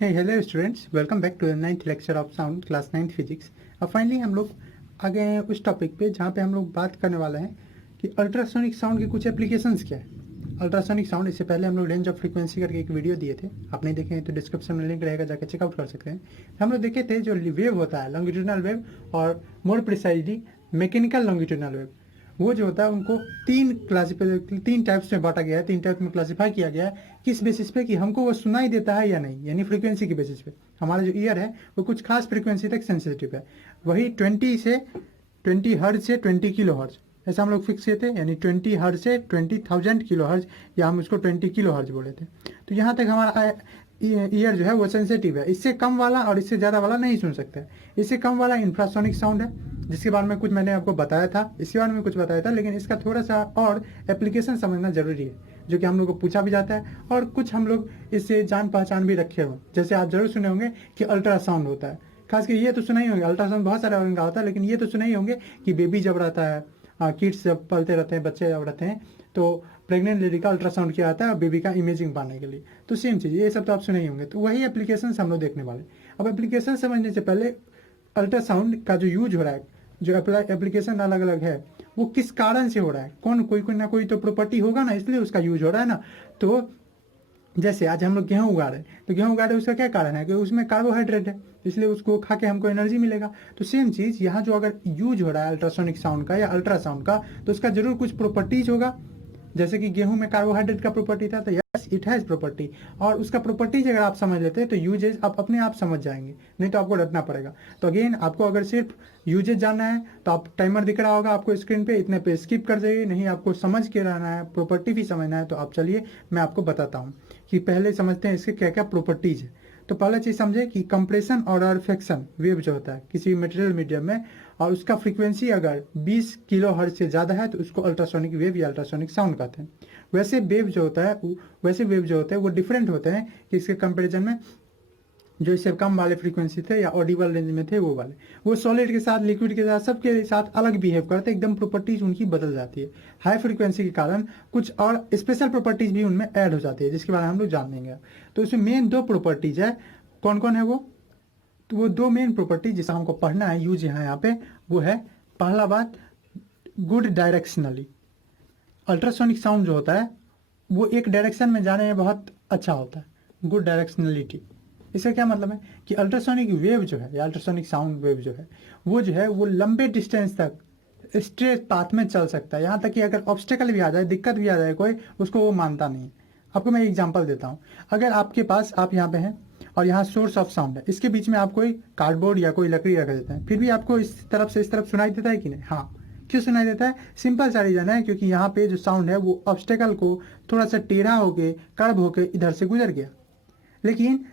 Hey, hello students. Welcome back to the 9th lecture of sound class 9th physics. अब finally हम लोग आ गए हैं उस टॉपिक पे जहाँ पे हम लोग बात करने वाले हैं कि अल्ट्रासोनिक साउंड के कुछ एप्लीकेशंस क्या है। अल्ट्रासोनिक साउंड, इससे पहले हम लोग रेंज ऑफ फ्रीक्वेंसी करके एक वीडियो दिए थे, आप नहीं देखे हैं तो डिस्क्रिप्शन में लिंक रहेगा, जाकर चेकआउट कर सकते हैं। हम लोग देखे थे जो वेव होता है लॉन्गिट्यूडनल वेव और more precisely mechanical longitudinal wave, वो जो होता है उनको तीन टाइप्स में बांटा गया है, तीन टाइप में क्लासिफाई किया गया है। किस बेसिस पे कि हमको वो सुनाई देता है या नहीं, यानी फ्रीक्वेंसी के बेसिस पे। हमारा जो ईयर है वो कुछ खास फ्रीक्वेंसी तक सेंसिटिव है, वही 20 हर्ज से 20 किलो हर्ज, ऐसा हम लोग फिक्स किए थे, यानी 20 हर्ज से 20,000 किलो हर्ज, या हम उसको 20 किलो हर्ज बोले थे। तो यहाँ तक हमारा ईयर जो है वो सेंसिटिव है। इससे कम वाला और इससे ज़्यादा वाला नहीं सुन सकता है। इससे कम वाला इंफ्रासोनिक साउंड है, जिसके बारे में कुछ मैंने आपको बताया था, इसके बारे में कुछ बताया था, लेकिन इसका थोड़ा सा और एप्लीकेशन समझना जरूरी है, जो कि हम लोग को पूछा भी जाता है और कुछ हम लोग इससे जान पहचान भी रखे हुए। जैसे आप जरूर सुने होंगे कि अल्ट्रासाउंड होता है, खासकर ये तो सुना ही होंगे, अल्ट्रासाउंड बहुत सारे ऑर्गन का होता है, लेकिन ये तो सुना ही होंगे कि बेबी जब रहता है, किड्स जब पलते रहते हैं, बच्चे जब रहते हैं, तो प्रेग्नेंट लेडी का अल्ट्रासाउंड किया जाता है और बेबी का इमेजिंग पाने के लिए। तो सेम चीज़, ये सब तो आप सुने ही होंगे। तो वही एप्लीकेशन हम लोग देखने वाले। अब एप्लीकेशन समझने से पहले अल्ट्रासाउंड का जो यूज हो रहा है, जो एप्लीकेशन अलग अलग है, वो किस कारण से हो रहा है, कोई ना कोई तो प्रॉपर्टी होगा ना, इसलिए उसका यूज हो रहा है ना। तो जैसे आज हम लोग गेहूँ उगा रहे हैं, तो गेहूँ उगा रहे हैं, उसका क्या कारण है कि उसमें कार्बोहाइड्रेट है, इसलिए उसको खा के हमको एनर्जी मिलेगा। तो सेम चीज़ यहाँ जो अगर यूज हो रहा है अल्ट्रासोनिक साउंड का या अल्ट्रासाउंड का, तो उसका जरूर कुछ प्रॉपर्टीज होगा। जैसे कि गेहूं में कार्बोहाइड्रेट का प्रॉपर्टी था, तो यस इट हैज प्रॉपर्टी, और उसका प्रॉपर्टीज अगर आप समझ लेते हैं तो यूजेज आप अपने आप समझ जाएंगे, नहीं तो आपको रटना पड़ेगा। तो अगेन आपको अगर सिर्फ यूजेज जानना है तो आप टाइमर दिख रहा होगा आपको स्क्रीन पे, इतने पे स्किप कर जाइए। नहीं, आपको समझ के रहना है, प्रॉपर्टी भी समझना है, तो आप चलिए मैं आपको बताता हूँ कि पहले समझते हैं इसके क्या क्या प्रॉपर्टीज है। तो पहला चीज समझे कि कंप्रेशन और रारेफिकेशन वेव जो होता है किसी मटेरियल मीडियम में, और उसका फ्रीक्वेंसी अगर 20 किलो हर्ट्ज से ज़्यादा है तो उसको अल्ट्रासोनिक वेव या अल्ट्रासोनिक साउंड कहते हैं। वैसे वेव जो होता है वो डिफरेंट होते हैं कि इसके कंपैरिजन में। जो इससे कम वाले फ्रीक्वेंसी थे या ऑडिबल रेंज में थे, वो सॉलिड के साथ, लिक्विड के साथ, सबके साथ अलग बिहेव करते हैं, एकदम प्रॉपर्टीज उनकी बदल जाती है। हाई फ्रीक्वेंसी के कारण कुछ और स्पेशल प्रॉपर्टीज भी उनमें ऐड हो जाती है, जिसके बारे में हम लोग जान लेंगे। तो इसमें मेन दो प्रॉपर्टीज है, कौन कौन है वो? तो वो दो मेन प्रॉपर्टी जिसका हमको पढ़ना है, यूज यहाँ पे, वो है पहला बात गुड डायरेक्शनली। अल्ट्रासोनिक साउंड जो होता है वो एक डायरेक्शन में जाने में बहुत अच्छा होता है, गुड डायरेक्शनलिटी। इसका क्या मतलब है कि अल्ट्रासोनिक वेव जो है या अल्ट्रासोनिक साउंड वेव जो है वो लंबे डिस्टेंस तक स्ट्रेट पाथ में चल सकता है। यहाँ तक कि अगर ऑब्स्टेकल भी आ जाए, दिक्कत भी आ जाए कोई, उसको वो मानता नहीं है। आपको मैं एग्जांपल देता हूँ। अगर आपके पास, आप यहाँ पे हैं और यहाँ सोर्स ऑफ साउंड है, इसके बीच में आप कोई कार्डबोर्ड या कोई लकड़ी रख देते हैं, फिर भी आपको इस तरफ से इस तरफ सुनाई देता है कि नहीं? हाँ। क्यों सुनाई देता है? सिंपल सा रीजन है, क्योंकि यहाँ पे जो साउंड है वो ऑब्स्टेकल को थोड़ा सा टेढ़ा होके, कर्व होके इधर से गुजर गया। लेकिन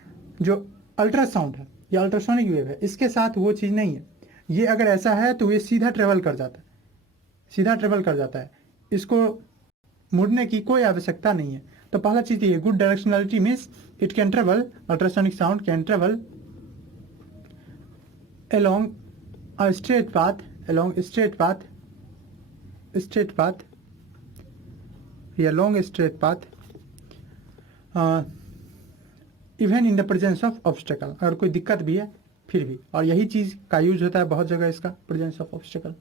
जो अल्ट्रासाउंड है या अल्ट्रासोनिक वेव है, इसके साथ वो चीज़ नहीं है। ये अगर ऐसा है तो ये सीधा ट्रेवल कर जाता है, इसको मुड़ने की कोई आवश्यकता नहीं है। तो पहला चीज ये good directionality means it can travel, ultrasonic sound can travel along a straight path, along a straight path या long straight path even in the presence of obstacle. अगर कोई दिक्कत भी है फिर भी, और यही चीज का यूज होता है बहुत जगह, इसका प्रेजेंस ऑफ ऑब्स्टेकल।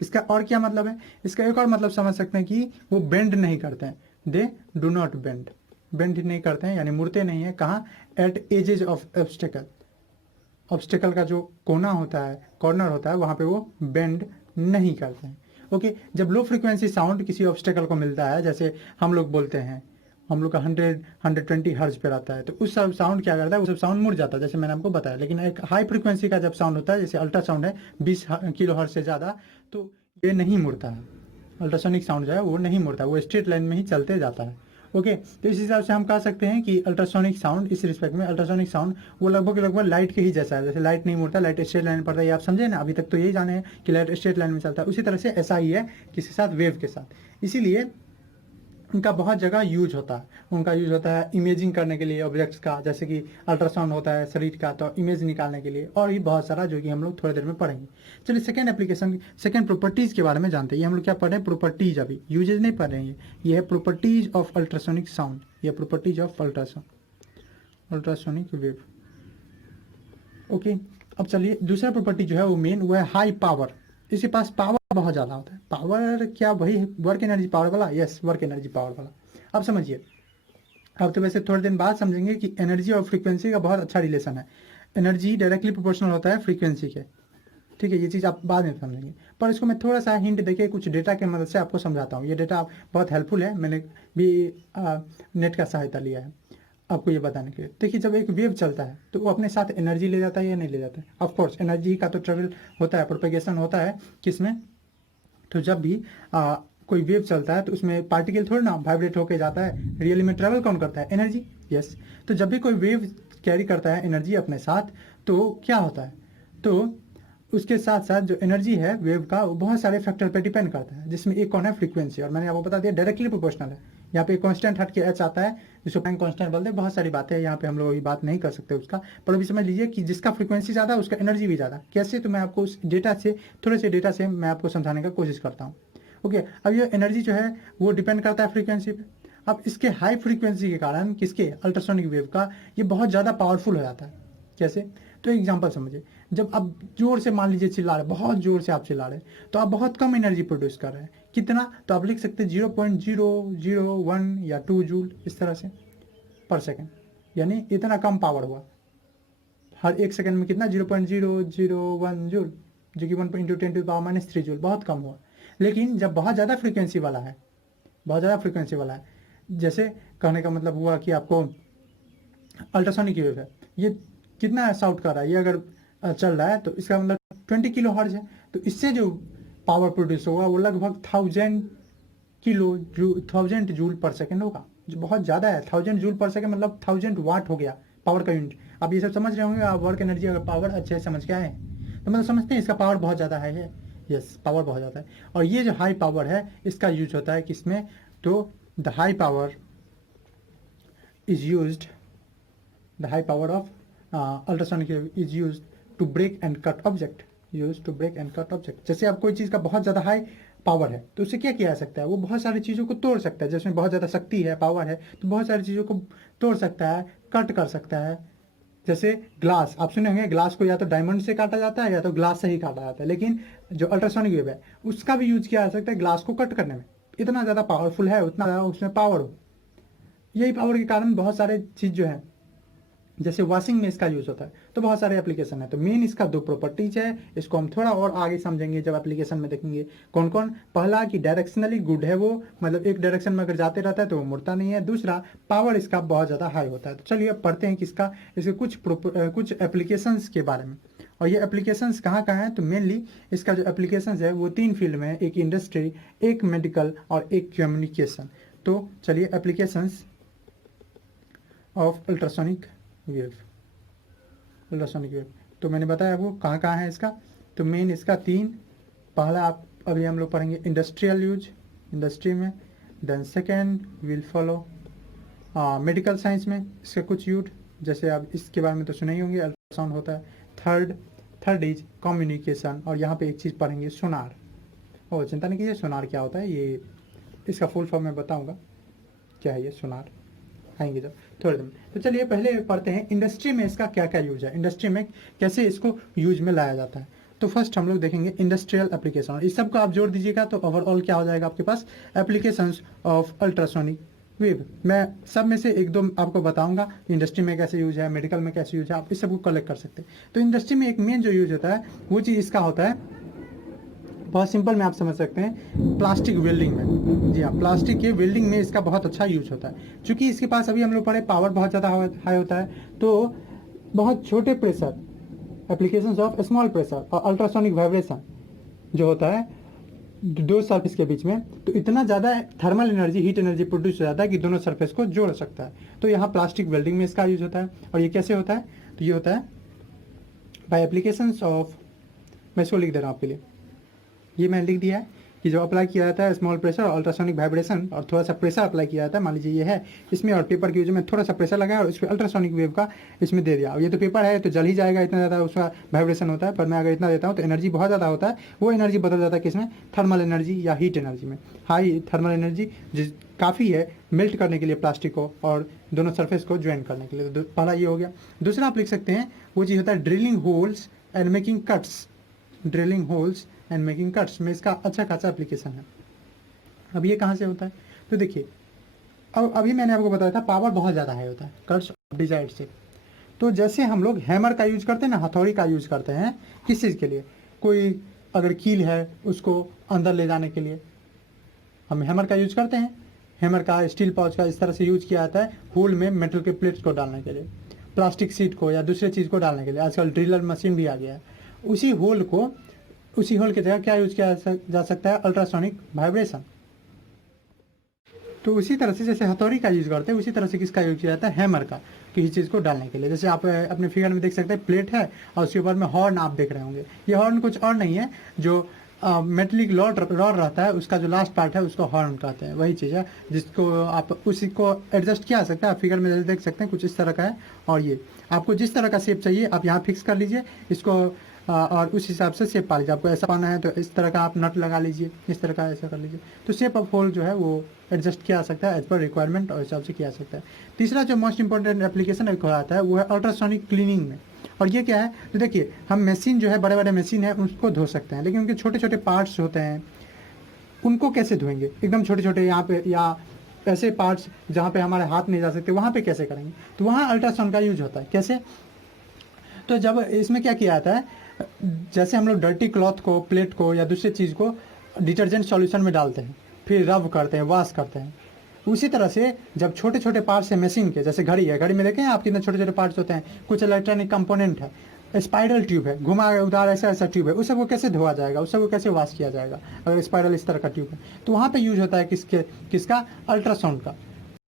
इसका और क्या मतलब है? इसका एक और मतलब समझ सकते हैं कि वो बेंड नहीं करते हैं, दे डू नॉट बेंड नहीं करते हैं, यानी मुड़ते नहीं है। कहाँ? At edges of obstacle. Obstacle का जो कोना होता है, कॉर्नर होता है, वहां पे वो बेंड नहीं करते हैं। ओके, जब लो फ्रीक्वेंसी साउंड किसी ऑब्स्टेकल को मिलता है, जैसे हम लोग बोलते हैं, हम लोग का 120 हर्ज पे रहता है, तो उस सब साउंड क्या करता है, उस सब साउंड मुड़ जाता है, जैसे मैंने आपको बताया। लेकिन एक हाई फ्रीक्वेंसी का जब साउंड होता है, जैसे अल्ट्रासाउंड है 20 किलो हर्ज से ज़्यादा, तो ये नहीं मुड़ता है। अल्ट्रासोनिक साउंड जो है वो नहीं मुड़ता, वो स्ट्रेट लाइन में ही चलते जाता है। ओके, तो इस हिसाब से हम कह सकते हैं कि अल्ट्रासोनिक साउंड, इस रिस्पेक्ट में अल्ट्रासोनिक साउंड वो लगभग लाइट के ही जैसा है। जैसे लाइट नहीं मुड़ता, लाइट स्ट्रेट लाइन में पड़ता है, आप समझे ना? अभी तक तो यही जाने हैं कि लाइट स्ट्रेट लाइन में चलता है, उसी तरह से ऐसा ही है किसी साथ, वेव के साथ। इसीलिए उनका बहुत जगह यूज होता है। उनका यूज होता है इमेजिंग करने के लिए ऑब्जेक्ट्स का, जैसे कि अल्ट्रासाउंड होता है शरीर का, तो इमेज निकालने के लिए, और भी बहुत सारा जो कि हम लोग थोड़ी देर में पढ़ेंगे। चलिए सेकंड एप्लीकेशन, सेकंड प्रॉपर्टीज के बारे में जानते हैं। ये हम लोग क्या पढ़ रहे हैं? प्रॉपर्टीज, अभी यूजेज नहीं पढ़ रहे हैं। ये है प्रॉपर्टीज ऑफ अल्ट्रासोनिक साउंड, या properties of ultrasound. Ultrasonic wave. Okay, अब चलिए दूसरा प्रॉपर्टी जो है वो मेन वो है हाई पावर। इसके पास पावर बहुत ज़्यादा होता है। पावर क्या, वही वर्क एनर्जी पावर वाला? यस, वर्क एनर्जी पावर वाला। अब समझिए, अब तो वैसे थोड़े दिन बाद समझेंगे कि एनर्जी और फ्रीक्वेंसी का बहुत अच्छा रिलेशन है। एनर्जी डायरेक्टली प्रोपोर्शनल होता है फ्रीक्वेंसी के, ठीक है, ये चीज़ आप बाद में समझेंगे। पर इसको मैं थोड़ा सा हिंट देके कुछ डेटा की मदद से आपको समझाता हूँ। ये डेटा बहुत हेल्पफुल है, मैंने भी नेट का सहायता लिया है आपको ये बताने के लिए। देखिए, जब एक वेव चलता है तो वो अपने साथ एनर्जी ले जाता है या नहीं ले जाता है? ऑफकोर्स एनर्जी का तो ट्रेवल होता है, प्रोपेगेशन होता है किसमें? तो जब भी कोई वेव चलता है तो उसमें पार्टिकल थोड़ा ना वाइब्रेट होके जाता है, रियली में ट्रेवल कौन करता है? एनर्जी। यस, तो जब भी कोई वेव कैरी करता है एनर्जी अपने साथ तो क्या होता है? तो उसके साथ साथ जो एनर्जी है वेव का वो बहुत सारे फैक्टर पे डिपेंड करता है, जिसमें एक कौन है? फ्रीक्वेंसी। और मैंने आपको बता दिया डायरेक्टली प्रोपोर्शनल है। यहाँ पे कांस्टेंट हट के एच आता है जिसको प्लैंक कांस्टेंट बोलते हैं। बहुत सारी बातें हैं यहाँ पे, हम लोग अभी बात नहीं कर सकते उसका, पर अभी समझ लीजिए कि जिसका फ्रीक्वेंसी ज़्यादा उसका एनर्जी भी ज़्यादा। कैसे? तो मैं आपको उस डेटा से, थोड़े से डेटा से मैं आपको समझाने का कोशिश करता हूँ। ओके, अब ये एनर्जी जो है वो डिपेंड करता है फ्रीक्वेंसी पे। अब इसके हाई फ्रीक्वेंसी के कारण किसके? अल्ट्रासोनिक वेव का ये बहुत ज़्यादा पावरफुल हो जाता है। कैसे? तो एग्जांपल समझिए, जब आप जोर से मान लीजिए चिल्ला रहे, बहुत जोर से आप चिल्ला रहे, तो आप बहुत कम एनर्जी प्रोड्यूस कर रहे हैं। कितना? तो आप लिख सकते हैं 0.001 या 2 जूल, इस तरह से पर सेकेंड, यानी इतना कम पावर हुआ। हर एक सेकंड में कितना? 0.001 जूल, जो कि 1 × 10⁻³ जूल, बहुत कम हुआ। लेकिन जब बहुत ज़्यादा फ्रीक्वेंसी वाला है, बहुत ज़्यादा फ्रीक्वेंसी वाला है, जैसे कहने का मतलब हुआ कि आपको अल्ट्रासोनिक वेव है, ये कितना साउट कर रहा है, ये अगर चल रहा है तो इसका मतलब 20 किलो हर्ट्ज है। तो इससे जो पावर प्रोड्यूस होगा वो लगभग 1000 जूल पर सेकेंड होगा, जो बहुत ज़्यादा है। 1000 जूल पर सेकेंड मतलब 1000 वाट हो गया पावर का यूनिट। आप ये सब समझ रहे होंगे, आप वर्क एनर्जी अगर पावर अच्छे से समझ के आए तो मतलब समझते हैं इसका पावर बहुत ज़्यादा है। यस, पावर बहुत ज़्यादा है। और ये जो हाई पावर है इसका यूज होता है किसमें? तो the high power is used, the high power of ultrasonic wave is used to break and cut object, used to break and cut object। जैसे अब कोई चीज़ का बहुत ज़्यादा हाई पावर है तो उससे क्या किया जा सकता है? वो बहुत सारी चीज़ों को तोड़ सकता है। जिसमें बहुत ज़्यादा शक्ति है, पावर है, तो बहुत सारी चीज़ों को तोड़ सकता है, कट कर सकता है। जैसे ग्लास, आप सुने होंगे ग्लास को या तो डायमंड से काटा जाता है या तो ग्लास से ही काटा जाता है, लेकिन जो अल्ट्रासोनिक वेव है उसका भी यूज किया जा सकता है ग्लास को कट करने में। इतना ज़्यादा पावरफुल है, उतना ज़्यादा उसमें पावर हो। यही पावर के कारण बहुत सारे चीज़ जो है, जैसे वॉशिंग में इसका यूज होता है, तो बहुत सारे एप्लीकेशन है। तो मेन इसका 2 प्रॉपर्टीज है, इसको हम थोड़ा और आगे समझेंगे जब एप्लीकेशन में देखेंगे कौन कौन। पहला कि डायरेक्शनली गुड है वो, मतलब एक डायरेक्शन में अगर जाते रहता है तो वो मुड़ता नहीं है। दूसरा, पावर इसका बहुत ज़्यादा हाई होता है। तो चलिए अब पढ़ते हैं कि इसके कुछ एप्लीकेशंस के बारे में। और ये एप्लीकेशंस कहाँ कहाँ हैं? तो मेनली इसका जो एप्लीकेशंस है वो 3 फील्ड में है, एक इंडस्ट्री, एक मेडिकल और एक कम्युनिकेशन। तो चलिए applications of ultrasonic wave, ultrasonic wave. तो मैंने बताया वो कहाँ कहाँ है इसका। तो मेन इसका 3, पहला आप अभी हम लोग पढ़ेंगे इंडस्ट्रियल यूज, इंडस्ट्री में। Then second will follow medical science में इसका कुछ यूज, जैसे आप इसके बारे में तो सुने ही होंगे, अल्ट्रासाउंड होता है। थर्ड इज कम्युनिकेशन, और यहाँ पे एक चीज़ पढ़ेंगे सोनार। और चिंता नहीं कीजिए, सोनार क्या होता है, ये इसका फुल फॉर्म मैं बताऊँगा क्या है ये सोनार, आएंगे जब थोड़े दिन। तो चलिए पहले पढ़ते हैं इंडस्ट्री में इसका क्या क्या यूज है, इंडस्ट्री में कैसे इसको यूज में लाया जाता है। तो फर्स्ट हम लोग देखेंगे इंडस्ट्रियल एप्लीकेशन। इस सब को आप जोड़ दीजिएगा तो ओवरऑल क्या हो जाएगा आपके पास? Applications of ultrasonic wave. मैं सब में से 1-2 आपको बताऊंगा, इंडस्ट्री में कैसे यूज है, मेडिकल में कैसे यूज है, आप इस सब को कलेक्ट कर सकते हैं। तो इंडस्ट्री में एक मेन जो यूज होता है वो चीज़ इसका होता है, बहुत सिंपल में आप समझ सकते हैं, प्लास्टिक वेल्डिंग में। जी हाँ, प्लास्टिक के वेल्डिंग में इसका बहुत अच्छा यूज होता है। क्योंकि इसके पास अभी हम लोग पढ़े पावर बहुत ज़्यादा हाई होता है, तो बहुत छोटे pressure, applications of small pressure और अल्ट्रासोनिक वाइब्रेशन जो होता है 2 सरफेस के बीच में, तो इतना ज़्यादा thermal energy, heat energy produce हो जाता है कि दोनों सरफेस को जोड़ सकता है। तो यहाँ प्लास्टिक वेल्डिंग में इसका यूज होता है। और ये कैसे होता है? तो ये होता है बाय एप्लीकेशंस ऑफ, मैं इसको लिख दे रहा हूँ आपके लिए, ये मैंने लिख दिया है कि जो अप्लाई किया जाता है स्मॉल प्रेशर और अल्ट्रासोनिक वाइब्रेशन और थोड़ा सा प्रेशर अप्लाई किया जाता है, मान लीजिए ये है इसमें, और पेपर की यूज में थोड़ा सा प्रेशर लगाया और इसमें अल्ट्रासोनिक वेव का इसमें दे दिया। ये तो पेपर है तो जल ही जाएगा, इतना ज़्यादा उसका वाइब्रेशन होता है, पर मैं अगर इतना देता हूँ तो एनर्जी बहुत ज़्यादा होता है, वो एनर्जी बदल जाता है किसमें, थर्मल एनर्जी या हीट एनर्जी में। हाई थर्मल एनर्जी काफ़ी है मेल्ट करने के लिए प्लास्टिक को और दोनों सरफेस को ज्वाइन करने के लिए। तो पहला ये हो गया। दूसरा आप लिख सकते हैं वो चीज़ होता है drilling holes and making cuts. Drilling holes and making cuts में इसका अच्छा खासा एप्लीकेशन है। अब ये कहाँ से होता है, तो देखिए अब अभी मैंने आपको बताया था पावर बहुत ज़्यादा हाई होता है कट्स डिजायर्ड से। तो जैसे हम लोग हैमर का यूज करते हैं ना, हथौड़ी का यूज करते हैं किस चीज़ के लिए, कोई अगर कील है उसको अंदर ले जाने के लिए हम हैमर का यूज करते हैं। हैमर का स्टील पाउच का इस तरह से यूज किया जाता है होल में मेटल के प्लेट्स को डालने के लिए, प्लास्टिक सीट को या दूसरे चीज़ को डालने के लिए। आजकल ड्रिलर मशीन भी आ गया है। उसी होल की जगह क्या यूज किया जा सकता है, अल्ट्रासोनिक वाइब्रेशन। तो उसी तरह से जैसे हथौड़ी का यूज करते हैं उसी तरह से किसका यूज किया जाता है, हैमर का, किसी चीज़ को डालने के लिए। जैसे आप अपने फिगर में देख सकते हैं प्लेट है और उसके ऊपर में हॉर्न आप देख रहे होंगे। ये हॉर्न कुछ और नहीं है, जो मेटलिक रॉड रहता है उसका जो लास्ट पार्ट है उसको हॉर्न कहते हैं। वही चीज़ है जिसको आप उसी को एडजस्ट किया जा सकता है। आप फिगर में जैसे देख सकते हैं कुछ इस तरह का है, और ये आपको जिस तरह का शेप चाहिए आप यहाँ फिक्स कर लीजिए इसको, और उस हिसाब से शेप पा लीजिए। आपको ऐसा पाना है तो इस तरह का आप नट लगा लीजिए, इस तरह का ऐसा कर लीजिए। तो शेप ऑफ होल जो है वो एडजस्ट किया जा सकता है एज पर रिक्वायरमेंट और हिसाब से किया जा सकता है। तीसरा जो मोस्ट इंपॉर्टेंट एप्लीकेशन एक हो जाता है वो है अल्ट्रासोनिक क्लीनिंग में। और ये क्या है, तो देखिए हम मशीन जो है बड़े बड़े मशीन है उसको धो सकते हैं, लेकिन उनके छोटे छोटे पार्ट्स होते हैं उनको कैसे धोएंगे, एकदम छोटे छोटे यहाँ पे, या ऐसे पार्ट्स जहाँ पे हमारे हाथ नहीं जा सकते वहाँ पे कैसे करेंगे, तो वहाँ अल्ट्रासाउंड का यूज होता है। कैसे, तो जब इसमें क्या किया जाता है, जैसे हम लोग डर्टी क्लॉथ को, प्लेट को या दूसरी चीज़ को डिटर्जेंट सॉल्यूशन में डालते हैं, फिर रब करते हैं, वॉश करते हैं, उसी तरह से जब छोटे छोटे पार्ट्स हैं मशीन के, जैसे घड़ी है, घड़ी में देखें आप कितने छोटे छोटे पार्ट्स होते हैं, कुछ इलेक्ट्रॉनिक कंपोनेंट है, स्पाइरल ट्यूब है, घुमा उधार ऐसा ऐसा ट्यूब है, उस सबको कैसे धोआ जाएगा, उस सबको कैसे वॉश किया जाएगा अगर स्पाइरल इस तरह का ट्यूब है। तो वहाँ पे यूज होता है किसका, अल्ट्रासाउंड का।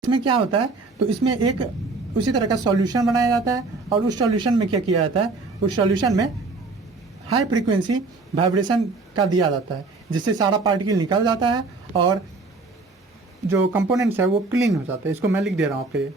इसमें क्या होता है, तो इसमें एक उसी तरह का सॉल्यूशन बनाया जाता है, और उस सॉल्यूशन में क्या किया जाता है, उस सॉल्यूशन में हाई फ्रीक्वेंसी वाइब्रेशन का दिया जाता है, जिससे सारा पार्टिकल निकल जाता है और जो कंपोनेंट्स है वो क्लीन हो जाता है। इसको मैं लिख दे रहा हूँ आपके लिए।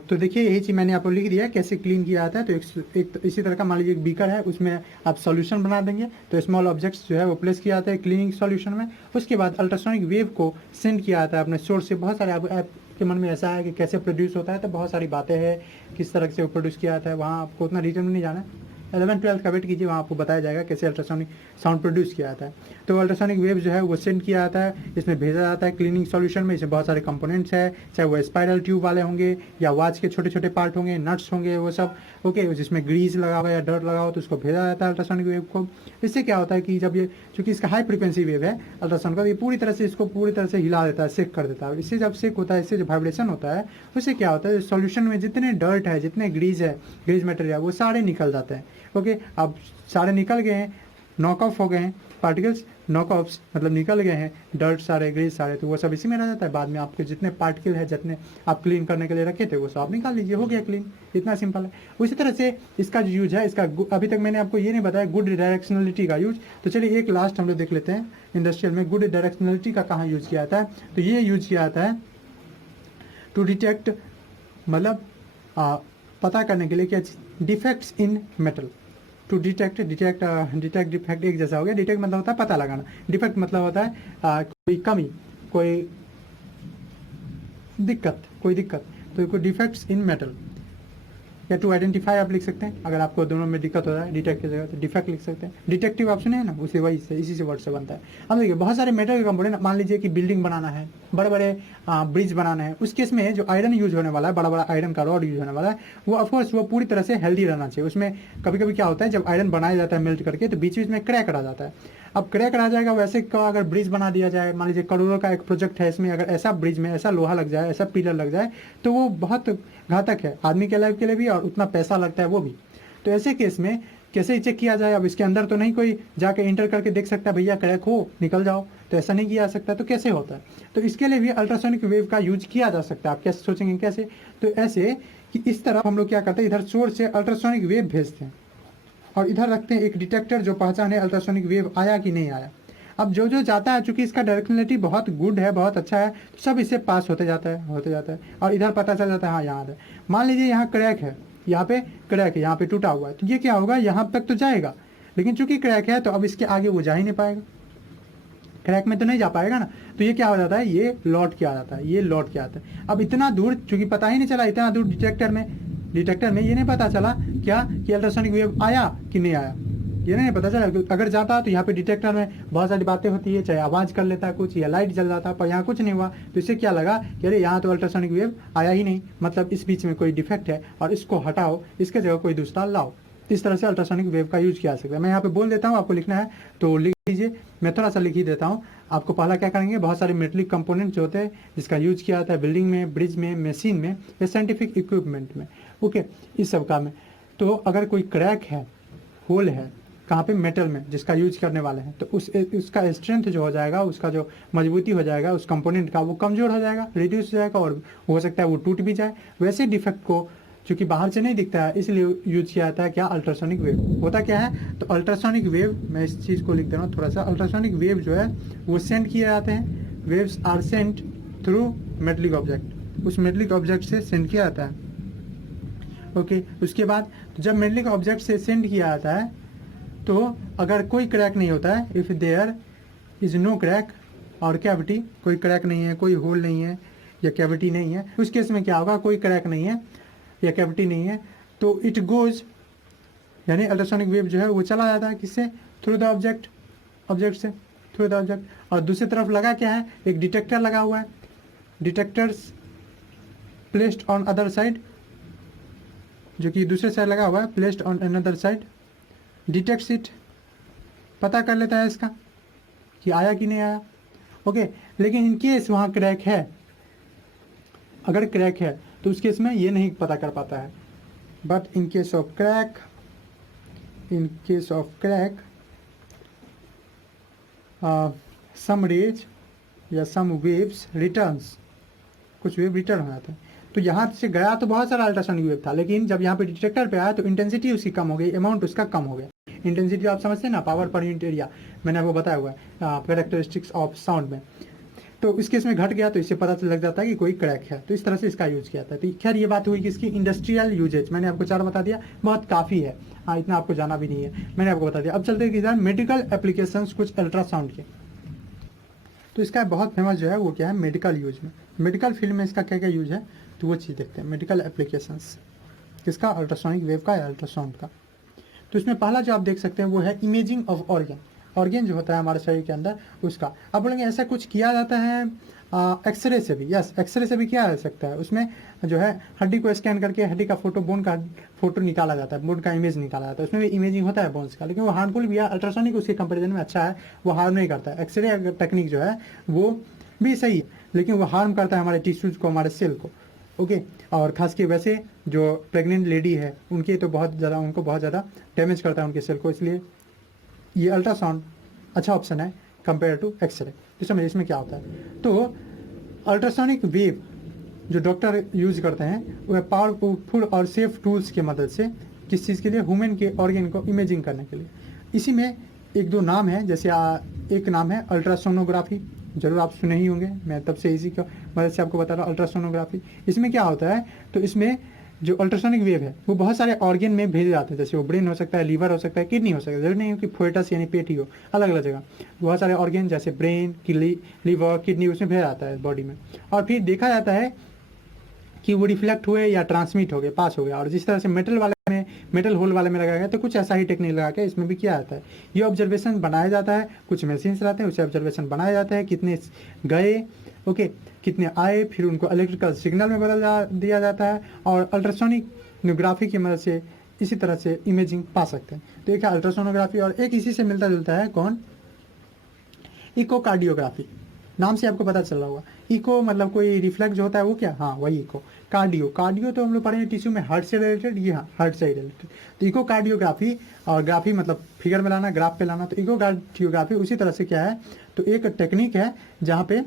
तो देखिए यही चीज़ मैंने आपको लिख दिया है कैसे क्लीन किया जाता है। तो एक इसी तरह का मान लीजिए एक बीकर है, उसमें आप सॉल्यूशन बना देंगे, तो स्मॉल ऑब्जेक्ट्स जो है वो प्लेस किया जाता है क्लीनिंग सॉल्यूशन में। उसके बाद अल्ट्रासोनिक वेव को सेंड किया जाता है अपने सोर्स से। बहुत सारे आपके मन में ऐसा है कि कैसे प्रोड्यूस होता है, तो बहुत सारी बातें हैं किस तरह से वो प्रोड्यूस किया जाता है, वहाँ आपको उतना डिटेल में नहीं जाना है। 11th-12th का वेट कीजिए, वहाँ आपको बताया जाएगा कैसे अल्ट्रासोनिक साउंड प्रोड्यूस किया जाता है। तो अल्ट्रासोनिक वेव जो है वो सेंड किया जाता है, इसमें भेजा जाता है क्लीनिंग सॉल्यूशन में। इसमें बहुत सारे कंपोनेंट्स है, चाहे वो स्पाइरल ट्यूब वाले होंगे या वॉच के छोटे छोटे पार्ट होंगे, नट्स होंगे, वो सब ओके, जिसमें ग्रीस लगा हुआ या डर्ट लगा हो तो उसको भेजा जाता है अल्ट्रासोनिक वेव को। इससे क्या होता है कि जब ये, चूँकि इसका हाई फ्रिक्वेंसी वेव है अल्ट्रासाउंड का, ये पूरी तरह से इसको पूरी तरह से हिला देता है, शेक कर देता है। इससे जब शेक होता है, इससे जो वाइब्रेशन होता है, उससे क्या होता है, सॉल्यूशन में जितने डर्ट है, जितने ग्रीस है, ग्रीस मटेरियल, वो सारे निकल जाते हैं। ओके, अब सारे निकल गए हैं, नॉक ऑफ हो गए हैं पार्टिकल्स, नॉक ऑफ्स मतलब निकल गए हैं डर्ट सारे, ग्रीस सारे, तो वो सब इसी में रह जाता है। बाद में आपके जितने पार्टिकल है, जितने आप क्लीन करने के लिए रखे थे, वो सब आप निकाल लीजिए, हो गया क्लीन। इतना सिंपल है। उसी तरह से इसका जो यूज है, इसका अभी तक मैंने आपको ये नहीं बताया गुड डायरेक्शनलिटी का यूज। तो चलिए एक लास्ट हम लोग देख लेते हैं, इंडस्ट्रियल में गुड डायरेक्शनलिटी का कहाँ यूज किया जाता है। तो ये यूज किया जाता है टू डिटेक्ट, मतलब पता करने के लिए क्या, defects in metal. To detect defect एक जैसा हो गया। डिटेक्ट मतलब होता है पता लगाना, डिफेक्ट मतलब होता है कोई कमी, कोई दिक्कत, तो कोई डिफेक्ट्स इन मेटल, या टू आइडेंटिफाई आप लिख सकते हैं। अगर आपको दोनों में दिक्कत हो रहा है डिटेक्ट की जगह तो डिफेक्ट लिख सकते हैं। डिटेक्टिव ऑप्शन है ना, उसी वही से इसी से वर्ड से बनता है। अब देखिए बहुत सारे मेटल के कंपोनेंट, मान लीजिए कि बिल्डिंग बनाना है, बड़े बड़े ब्रिज बनाना है, उस केस में जो आयरन यूज होने वाला है, बड़ा बड़ा आयरन का रॉड यूज होने वाला है, वो ऑफकोर्स वो पूरी तरह से हेल्दी रहना चाहिए। उसमें कभी कभी क्या होता है, जब आयरन बनाया जाता है मेल्ट करके, तो बीच बीच में क्रैक आ जाता है। अब क्रैक आ जाएगा, वैसे का अगर ब्रिज बना दिया जाए, मान लीजिए करोड़ों का एक प्रोजेक्ट है, इसमें अगर ऐसा ब्रिज में ऐसा लोहा लग जाए, ऐसा पिलर लग जाए, तो वो बहुत घातक है आदमी के लाइफ के लिए भी, और उतना पैसा लगता है वो भी। तो ऐसे केस में कैसे चेक किया जाए, अब इसके अंदर तो नहीं कोई जाके इंटर करके देख सकता है भैया क्रैक हो निकल जाओ, तो ऐसा नहीं किया जा सकता। तो कैसे होता है, तो इसके लिए भी अल्ट्रासोनिक वेव का यूज किया जा सकता है। आप कैसे सोचेंगे कैसे, तो ऐसे कि इस तरफ हम लोग क्या करते हैं, इधर सोर्स से अल्ट्रासोनिक वेव भेजते हैं और इधर रखते हैं एक डिटेक्टर जो पहचाने अल्ट्रासोनिक वेव आया कि नहीं आया। अब जो जो जाता है, चूंकि इसका डायरेक्शनलिटी बहुत गुड है, बहुत अच्छा है, तो सब इससे पास होते जाता है, होते जाता है, और इधर पता चल जाता है हाँ यहाँ है। मान लीजिए यहाँ क्रैक है, यहाँ पे क्रैक है, यहाँ पे टूटा हुआ है, तो ये क्या होगा, यहाँ तक तो जाएगा, लेकिन चूंकि क्रैक है तो अब इसके आगे वो जा ही नहीं पाएगा, क्रैक में तो नहीं जा पाएगा ना, तो ये क्या हो जाता है, ये लौट के आ जाता है, ये लौट के आता है। अब इतना दूर चूंकि पता ही नहीं चला, इतना दूर डिटेक्टर में ये नहीं पता चला क्या कि अल्ट्रासोनिक वेव आया कि नहीं आया, ये नहीं पता चला। अगर जाता तो यहाँ पे डिटेक्टर में बहुत सारी बातें होती है, चाहे आवाज़ कर लेता है कुछ, या लाइट जल जाता, पर यहाँ कुछ नहीं हुआ, तो इससे क्या लगा कि अरे यहाँ तो अल्ट्रासोनिक वेव आया ही नहीं, मतलब इस बीच में कोई डिफेक्ट है और इसको हटाओ, इसके जगह कोई दूसरा लाओ। इस तरह से अल्ट्रासोनिक वेव का यूज किया जा सकता है। मैं यहाँ पे बोल देता हूँ, आपको लिखना है तो लिख लीजिए, मैं थोड़ा सा लिख ही देता हूँ आपको। पहला क्या करेंगे, बहुत सारे मेटलिक कंपोनेंट जो होते हैं जिसका यूज किया जाता है बिल्डिंग में, ब्रिज में, मशीन में, या साइंटिफिक इक्विपमेंट में, ओके, इस सब का में। तो अगर कोई क्रैक है, होल है कहाँ पे, मेटल में, जिसका यूज करने वाले हैं, तो उसका स्ट्रेंथ जो हो जाएगा, उसका जो मजबूती हो जाएगा उस कंपोनेंट का, वो कमजोर हो जाएगा, रिड्यूस हो जाएगा, और हो सकता है वो टूट भी जाए। वैसे डिफेक्ट को चूंकि बाहर से नहीं दिखता है, इसलिए यूज किया जाता है क्या, अल्ट्रासोनिक वेव। होता क्या है, तो अल्ट्रासोनिक वेव, मैं इस चीज़ को लिख दे रहा हूँ थोड़ा सा, अल्ट्रासोनिक वेव जो है वो सेंड किए जाते हैं, waves are sent through metallic object, उस मेटलिक ऑब्जेक्ट से सेंड किया जाता है, ओके। उसके बाद तो जब मेटलिक ऑब्जेक्ट से सेंड किया जाता है, तो अगर कोई क्रैक नहीं होता है, if there is no crack और कैविटी, कोई क्रैक नहीं है, कोई होल नहीं है या कैविटी नहीं है, उस केस में क्या होगा, कोई क्रैक नहीं है या कैविटी नहीं है, तो इट गोज, यानी अल्ट्रासोनिक वेव जो है वो चला जाता है किससे, थ्रू द ऑब्जेक्ट से, थ्रू द ऑब्जेक्ट। और दूसरी तरफ लगा क्या है, एक डिटेक्टर लगा हुआ है, detectors placed on other side, जो कि दूसरे साइड लगा हुआ है, placed on another side, detects it, पता कर लेता है इसका कि आया कि नहीं आया, ओके। लेकिन इन केस वहाँ क्रैक है, अगर क्रैक है तो उस केस में ये नहीं पता कर पाता है। But in case of crack, some rays या सम वेव्स रिटर्न्स, कुछ वेव रिटर्न हो जाते हैं। तो यहाँ से गया तो बहुत सारा अल्ट्रासोनिक वेव था, लेकिन जब यहाँ पे डिटेक्टर पे आया तो इंटेंसिटी उसकी कम हो गई, अमाउंट उसका कम हो गया। इंटेंसिटी आप समझते हैं ना, पावर पर यूनिट एरिया, मैंने आपको बताया हुआ है कैरेक्टरिस्टिक्स ऑफ साउंड में। तो इस केस में घट गया, तो इससे पता लग जाता है कि कोई क्रैक है, तो इस तरह से इसका यूज किया जाता है। तो खैर ये बात हुई कि इसकी इंडस्ट्रियल यूजेज, मैंने आपको 4 बता दिया, बहुत काफ़ी है, हाँ इतना आपको जाना भी नहीं है, मैंने आपको बता दिया। अब चलते हैं कि मेडिकल एप्लीकेशंस कुछ अल्ट्रासाउंड के। तो इसका बहुत फेमस जो है वो क्या है, मेडिकल यूज में, मेडिकल फील्ड में इसका क्या क्या यूज है, तो वो चीज़ देखते हैं। मेडिकल एप्लीकेशंस किसका, अल्ट्रासोनिक वेव का या अल्ट्रासाउंड का। तो इसमें पहला जो आप देख सकते हैं वो है इमेजिंग ऑफ ऑर्गन जो होता है हमारे शरीर के अंदर उसका। अब बोलेंगे ऐसा कुछ किया जाता है एक्सरे से भी, यस एक्सरे से भी किया जा सकता है। उसमें जो है हड्डी को स्कैन करके हड्डी का फोटो, बोन का फोटो निकाला जाता है, बोन का इमेज निकाला जाता है, उसमें भी इमेजिंग होता है बोन्स का, लेकिन वो हार्मफुल भी है। अल्ट्रासोनिक उसके कंपेरिजन में अच्छा है, वो हार्म नहीं करता है। एक्सरे टेक्निक जो है वो भी सही है, लेकिन वो हार्म करता है हमारे टिश्यूज को, हमारे सेल को, ओके। और खास के वैसे जो प्रेग्नेंट लेडी है उनके तो बहुत ज़्यादा, उनको बहुत ज़्यादा डैमेज करता है उनके सेल को, इसलिए ये अल्ट्रासाउंड अच्छा ऑप्शन है कंपेयर टू एक्सरे। तो समझिए इसमें क्या होता है। तो अल्ट्रासोनिक वेव जो डॉक्टर यूज करते हैं वह पावरफुल और सेफ टूल्स की मदद से, किस चीज़ के लिए, ह्यूमन के ऑर्गन को इमेजिंग करने के लिए। इसी में एक दो नाम है, जैसे एक नाम है अल्ट्रासोनोग्राफी, जरूर आप सुने ही होंगे, मैं तब से इसी की मदद से आपको बता रहा हूँ। अल्ट्रासोनोग्राफी, इसमें क्या होता है, तो इसमें जो अल्ट्रासोनिक वेव है वो बहुत सारे ऑर्गन में भेजे जाते हैं, जैसे वो ब्रेन हो सकता है, लीवर हो सकता है, किडनी हो सकता है, जरूरी नहीं हो कि फोएटस यानी पेट ही हो, अलग अलग जगह बहुत सारे ऑर्गन जैसे ब्रेन, लीवर, किडनी उसमें भेजा जाता है बॉडी में, और फिर देखा जाता है कि वो रिफ्लेक्ट हुए या ट्रांसमिट हो गए, पास हो गया। और जिस तरह से मेटल होल वाले में लगाया गया, तो कुछ ऐसा ही टेक्निक लगा के इसमें भी किया जाता है। ये ऑब्जर्वेशन बनाया जाता है, कुछ मशीन्स रहते हैं, उसे ऑब्जर्वेशन बनाया जाता है, कितने गए, ओके, कितने आए, फिर उनको इलेक्ट्रिकल सिग्नल में बदल दिया जाता है, और अल्ट्रासोनिक की मदद से इसी तरह से इमेजिंग पा सकते हैं। तो एक है अल्ट्रासोनोग्राफी, और एक इसी से मिलता जुलता है कौन, इकोकार्डियोग्राफी, नाम से आपको पता चल रहा होगा। इको मतलब कोई रिफ्लेक्स जो होता है वो क्या, हाँ वही इको। कार्डियो तो हम लोग पढ़ेंगे टिश्यू में, हार्ट से रिलेटेड, ये हाँ हार्ट से रिलेटेड। तो इको कार्डियोग्राफी, और ग्राफी मतलब फिगर में लाना, ग्राफ पे लाना, तो इको कार्डियोग्राफी उसी तरह से क्या है, तो एक टेक्निक है जहाँ पे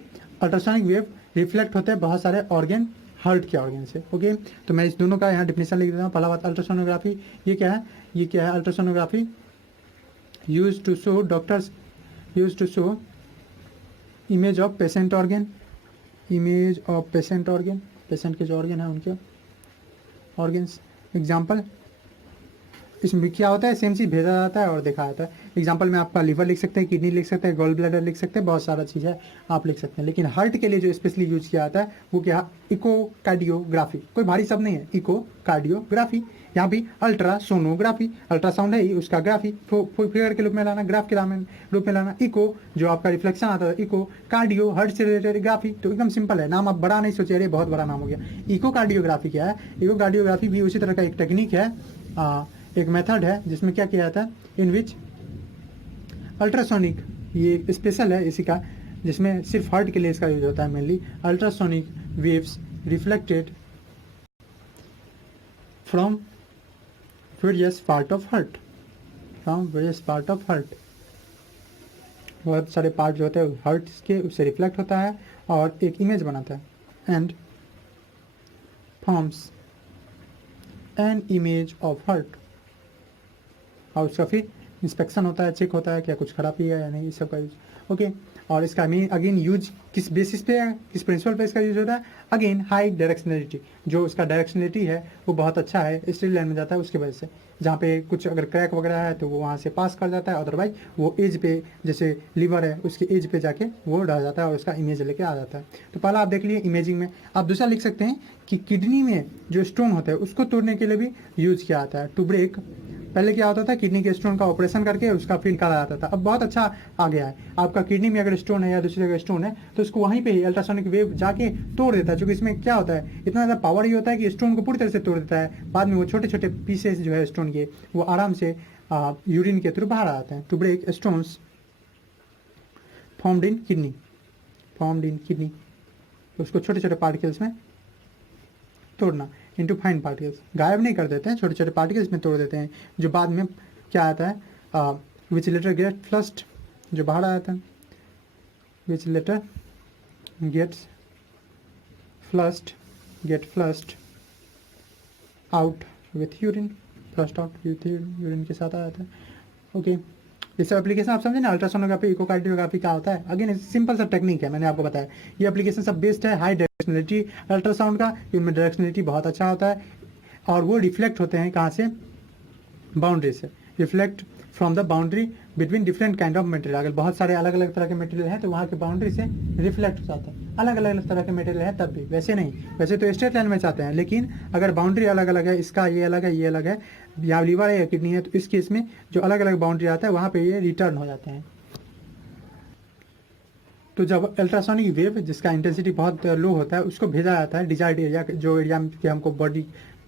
अल्ट्रासोनिक वेव रिफ्लेक्ट होते हैं बहुत सारे ऑर्गन, हार्ट के ऑर्गन से, ओके। तो मैं इस दोनों का यहाँ डिफिनेशन लिख देता हूँ। पहला बात अल्ट्रासोनोग्राफी, ये क्या है, ultrasonography use to show doctors use to show image of patient organ, image of patient organ, patient के जो ऑर्गन है उनके ऑर्गन्स। एग्जाम्पल, इसमें क्या होता है, सेम चीज़ भेजा जाता है और देखा जाता है। एग्जांपल में आपका लीवर लिख सकते हैं, किडनी लिख सकते हैं, गॉल ब्लैडर लिख सकते हैं, बहुत सारा चीज़ है आप लिख सकते हैं। लेकिन हार्ट के लिए जो स्पेशली यूज किया जाता है वो क्या, इकोकार्डियोग्राफी। कोई भारी शब्द नहीं है, इकोकार्डियोग्राफी। यहाँ भी अल्ट्रासोनोग्राफी, अल्ट्रासाउंड है उसका ग्राफी, फिगर के रूप में लाना, ग्राफ के रूप में लाना। इको जो आपका रिफ्लेक्शन आता है, इको कार्डियो हार्ट से रिलेटेड ग्राफी। तो एकदम सिंपल है, नाम आप बड़ा नहीं सोचिए अरे बहुत बड़ा नाम हो गया। इकोकार्डियोग्राफी क्या है, इकोकार्डियोग्राफी भी उसी तरह का एक टेक्निक है, एक मेथड है जिसमें क्या किया जाता है, इन विच अल्ट्रासोनिक, ये स्पेशल है इसी का, जिसमें सिर्फ हार्ट के लिए इसका यूज होता है mainly. Ultrasonic waves reflected from various part of heart, from various part of heart. बहुत सारे पार्ट जो होते हैं हार्ट के, उससे रिफ्लेक्ट होता है और एक इमेज बनाता है। And forms an image of heart, और उसका फिर इंस्पेक्शन होता है, चेक होता है क्या कुछ खराबी है या नहीं, इस सब का यूज। ओके, और इसका अगेन यूज किस बेसिस पे है, किस प्रिंसिपल पे इसका यूज होता है, अगेन हाई डायरेक्शनलिटी। जो उसका डायरेक्शनलिटी है वो बहुत अच्छा है, स्ट्रेट लाइन में जाता है, उसकी वजह से जहाँ पे कुछ अगर क्रैक वगैरह है तो वो वहाँ से पास कर जाता है, अदरवाइज वो एज पे, जैसे लीवर है उसके एज पे जाके वो रह जाता है और उसका इमेज लेके आ जाता है। तो पहला आप देख लिए इमेजिंग में। आप दूसरा लिख सकते हैं कि किडनी में जो स्टोन होता है उसको तोड़ने के लिए भी यूज किया जाता है, टू ब्रेक। पहले क्या होता था, किडनी के स्टोन का ऑपरेशन करके उसका फिल करा जाता था, अब बहुत अच्छा आ गया है। आपका किडनी में अगर स्टोन है या दूसरी जगह स्टोन है तो उसको वहीं पे ही अल्ट्रासोनिक वेव जाके तोड़ देता है, क्योंकि इसमें क्या होता है, इतना ज़्यादा पावर ही होता है कि स्टोन को पूरी तरह से तोड़ देता है। बाद में वो छोटे छोटे पीसेस जो है स्टोन के वो आराम से यूरिन के थ्रू बाहर आ जाते हैं। To break stones formed in kidney, formed in kidney, उसको छोटे छोटे पार्टिकल्स में तोड़ना, इनटू फाइन पार्टिकल्स, गायब नहीं कर देते हैं, छोटे छोटे पार्टिकल्स में तोड़ देते हैं, जो बाद में क्या आता है, विच लेटर गेट फ्लस्ट, जो बाहर आ जाता है, which later gets flushed, get flushed out with urine, flushed out with urine के साथ आ जाता है। ओके, ये सब एप्लीकेशन आप समझे ना, अल्ट्रासोनोग्राफी, इकोकार्डियोग्राफी का होता है। अगेन सिंपल सा टेक्निक है, मैंने आपको बताया। ये एप्लीकेशन सब बेस्ड है हाई डायरेक्शनलिटी अल्ट्रासाउंड का, इनमें डायरेक्शनलिटी बहुत अच्छा होता है और वो रिफ्लेक्ट होते हैं कहाँ से, बाउंड्री से, reflect from the boundary between different kind of material. अगर बहुत सारे अलग अलग तरह के मटेरियल हैं तो वहाँ के बाउंड्री से रिफ्लेक्ट हो जाता है। अलग अलग तरह के मटेरियल है तब भी, वैसे नहीं, वैसे तो स्ट्रेट लाइन में चाहते हैं, लेकिन अगर बाउंड्री अलग अलग है, इसका ये अलग है, ये अलग है, या लीवर है या किडनी है, तो इस केस में जो अलग अलग बाउंड्री आता है वहाँ पे ये रिटर्न हो जाते हैं। तो जब अल्ट्रासोनिक वेव जिसका इंटेंसिटी बहुत लो होता है उसको भेजा जाता है डिजायर्ड एरिया, जो एरिया के हमको बॉडी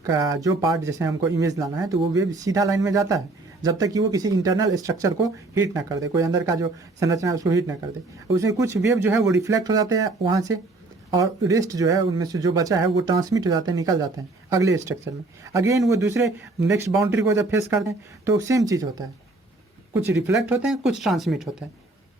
का जो पार्ट जैसे हमको इमेज लाना है, तो वो वेव सीधा लाइन में जाता है जब तक कि वो किसी इंटरनल स्ट्रक्चर को हीट ना कर दे, कोई अंदर का जो संरचना है उसको हीट ना कर दे। उसमें कुछ वेव जो है वो रिफ्लेक्ट हो जाते हैं वहाँ से, और रेस्ट जो है उनमें से जो बचा है वो ट्रांसमिट हो जाते हैं, निकल जाते हैं अगले स्ट्रक्चर में। अगेन वो दूसरे नेक्स्ट बाउंड्री को जब फेस कर दें तो सेम चीज़ होता है, कुछ रिफ्लेक्ट होते हैं, कुछ ट्रांसमिट होते हैं।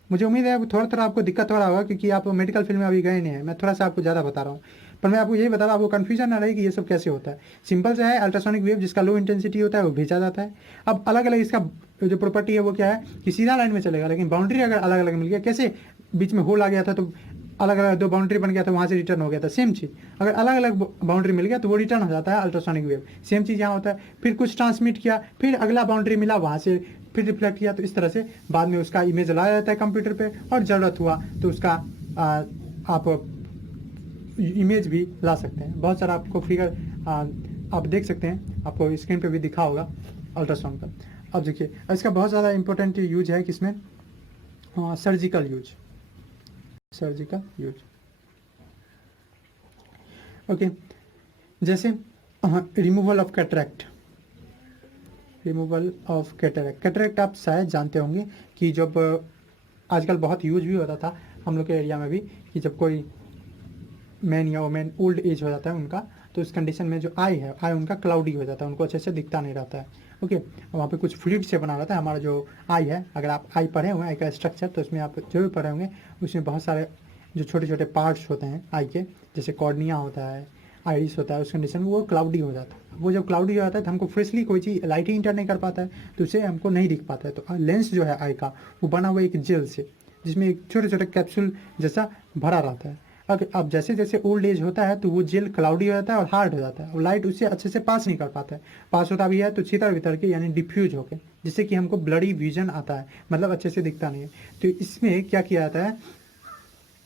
मुझे उम्मीद है थोड़ा थोड़ा आपको दिक्कत हो रहा होगा, क्योंकि आप मेडिकल फील्ड में अभी गए नहीं है, मैं थोड़ा सा आपको ज़्यादा बता रहा हूँ, पर मैं आपको यही बता रहा हूँ, आपको कन्फ्यूजन ना रहे कि ये सब कैसे होता है। सिंपल सा है, अल्ट्रासोनिक वेव जिसका लो इंटेंसिटी होता है वो भेजा जाता है। अब अलग अलग इसका जो प्रॉपर्टी है वो क्या है कि सीधा लाइन में चलेगा, लेकिन बाउंड्री अगर अलग अलग मिल गया, कैसे बीच में होल आ गया था तो अलग अलग दो बाउंड्री बन गया था, वहाँ से रिटर्न हो गया था, सेम चीज़ अगर अलग अलग बाउंड्री मिल गया तो वो रिटर्न हो जाता है अल्ट्रासोनिक वेव। सेम चीज़ यहाँ होता है, फिर कुछ ट्रांसमिट किया, फिर अगला बाउंड्री मिला, वहाँ से फिर रिफ्लेक्ट किया, तो इस तरह से बाद में उसका इमेज लाया जाता है कंप्यूटर पे, और ज़रूरत हुआ तो उसका आप इमेज भी ला सकते हैं। बहुत सारा आपको फिगर आप देख सकते हैं, आपको स्क्रीन पे भी दिखा होगा अल्ट्रासाउंड का। अब देखिए इसका बहुत ज़्यादा इंपॉर्टेंट यूज है किसमें, surgical use, surgical use. Okay, जैसे removal of cataract, removal of cataract. Cataract आप शायद जानते होंगे कि जब आजकल बहुत यूज भी होता था हम लोग के एरिया में भी, कि जब कोई मैन या वोमेन ओल्ड एज हो जाता है उनका, तो उस कंडीशन में जो आई है, आई उनका क्लाउडी हो जाता है, उनको अच्छे से दिखता नहीं रहता है। ओके, वहाँ पे कुछ फ्लूइड से बना रहता है हमारा जो आई है। अगर आप आई पढ़े हुए हैं, आई का स्ट्रक्चर, तो उसमें आप जो भी पढ़े होंगे उसमें बहुत सारे जो छोटे छोटे पार्ट्स होते हैं आई के, जैसे कॉर्निया होता है, आइरिस होता है उस कंडीशन में वो क्लाउडी हो जाता है। वो जब क्लाउडी हो जाता है तो हमको फ्रेशली कोई चीज़ लाइट ही इंटर नहीं कर पाता है, तो उसे हमको नहीं दिख पाता है। तो लेंस जो है आई का वो बना हुआ एक जेल से, जिसमें एक छोटे छोटे कैप्सूल जैसा भरा रहता है। अब जैसे जैसे ओल्ड एज होता है तो वो जेल क्लाउडी हो जाता है और हार्ड हो जाता है, और लाइट उससे अच्छे से पास नहीं कर पाता है। पास होता भी है तो छितर वितर के यानी डिफ्यूज होके, जिससे कि हमको ब्लडी विजन आता है, मतलब अच्छे से दिखता नहीं है। तो इसमें क्या किया जाता है,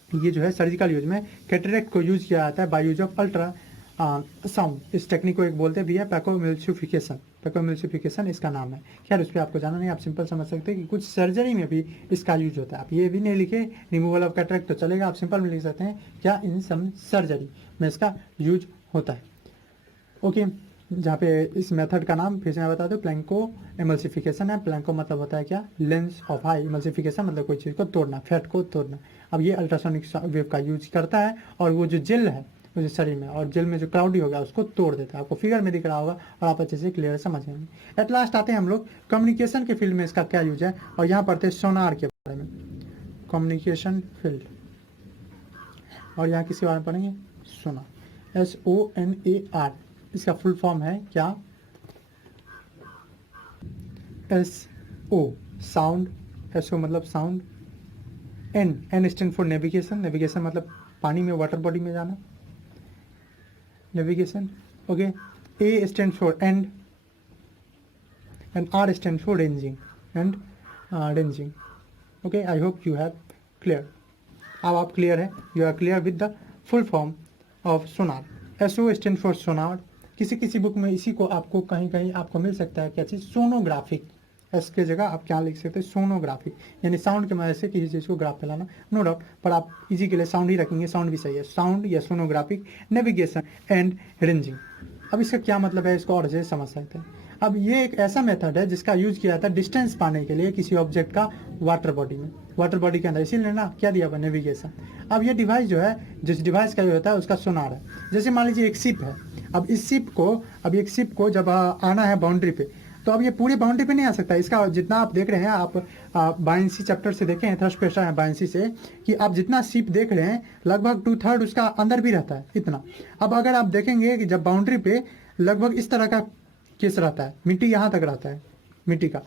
ये जो है सर्जिकल यूज में कैटरेक्ट को यूज किया जाता है by use of ultra sound. इस टेक्निक को एक बोलते भी है पैकोमिल्सिफिकेशन। पैकोमिल्सिफिकेशन इसका नाम है। खैर उस पर आपको जाना नहीं, आप सिंपल समझ सकते हैं कि कुछ सर्जरी में भी इसका यूज होता है। आप ये भी नहीं लिखे रिमूवल ऑफ कैटरेक्ट तो चलेगा, आप सिंपल में लिख सकते हैं क्या इन सम सर्जरी में इसका यूज होता है। ओके, जहाँ पे इस मेथड का नाम फिर से मैं बता दूँ, प्लैंको एमल्सिफिकेशन है। प्लैंको मतलब होता है क्या, लेंस ऑफ आई। एमल्सिफिकेशन मतलब कोई चीज़ को तोड़ना, फैट को तोड़ना। अब ये अल्ट्रासोनिक वेव का यूज करता है, और वो जो जेल है उस शरीर में, और जेल में जो क्लाउडी हो गया उसको तोड़ देता है। आपको फिगर में दिख रहा होगा और आप अच्छे से क्लियर समझेंगे। एट लास्ट आते हैं हम लोग कम्युनिकेशन के फील्ड में इसका क्या यूज है, और यहाँ पढ़ते हैं सोनार के बारे में, कम्युनिकेशन फील्ड। और यहाँ किसके बारे में पढ़ेंगे, सोनार, SONAR। इसका फुल फॉर्म है क्या, SO साउंड, SO मतलब sound, N stand for navigation. Navigation मतलब पानी में, वाटर बॉडी में जाना, navigation. Okay, A stand for and, and R stand for ranging and ranging. Okay, I hope you have clear. अब आप क्लियर है, you are clear with the full form of sonar. SO stand for sonar. किसी किसी book में इसी को आपको कहीं कहीं आपको मिल सकता है क्या चीज़, सोनोग्राफिक। एस के जगह आप क्या लिख सकते हैं, सोनोग्राफिक, यानी साउंड की मदद से किसी चीज़ को ग्राफ फैलाना। नो डाउट, पर आप इजी के लिए साउंड ही रखेंगे, साउंड भी सही है। साउंड या सोनोग्राफिक, नेविगेशन एंड रेंजिंग। अब इसका क्या मतलब है, इसको और अच्छे से समझ सकते हैं। अब ये एक ऐसा मेथड है जिसका यूज किया जाता है डिस्टेंस पाने के लिए किसी ऑब्जेक्ट का वाटर बॉडी में, वाटर बॉडी के अंदर, इसीलिए ना क्या दिया हुआ, नेविगेशन। अब ये डिवाइस जो है, जिस डिवाइस का जो होता है उसका सोनार है। जैसे मान लीजिए एक शिप है, अब इस शिप को, अब एक शिप को जब आना है बाउंड्री पे, तो अब ये पूरी बाउंड्री पे नहीं आ सकता। इसका जितना आप देख रहे हैं, आप बायंसी चैप्टर से देखें, थर्स्ट पेशा है बायंसी से, कि आप जितना शिप देख रहे हैं लगभग 2/3 उसका अंदर भी रहता है, इतना। अब अगर आप देखेंगे कि जब बाउंड्री पे लगभग इस तरह का केस रहता है, मिट्टी यहाँ तक रहता है, मिट्टी का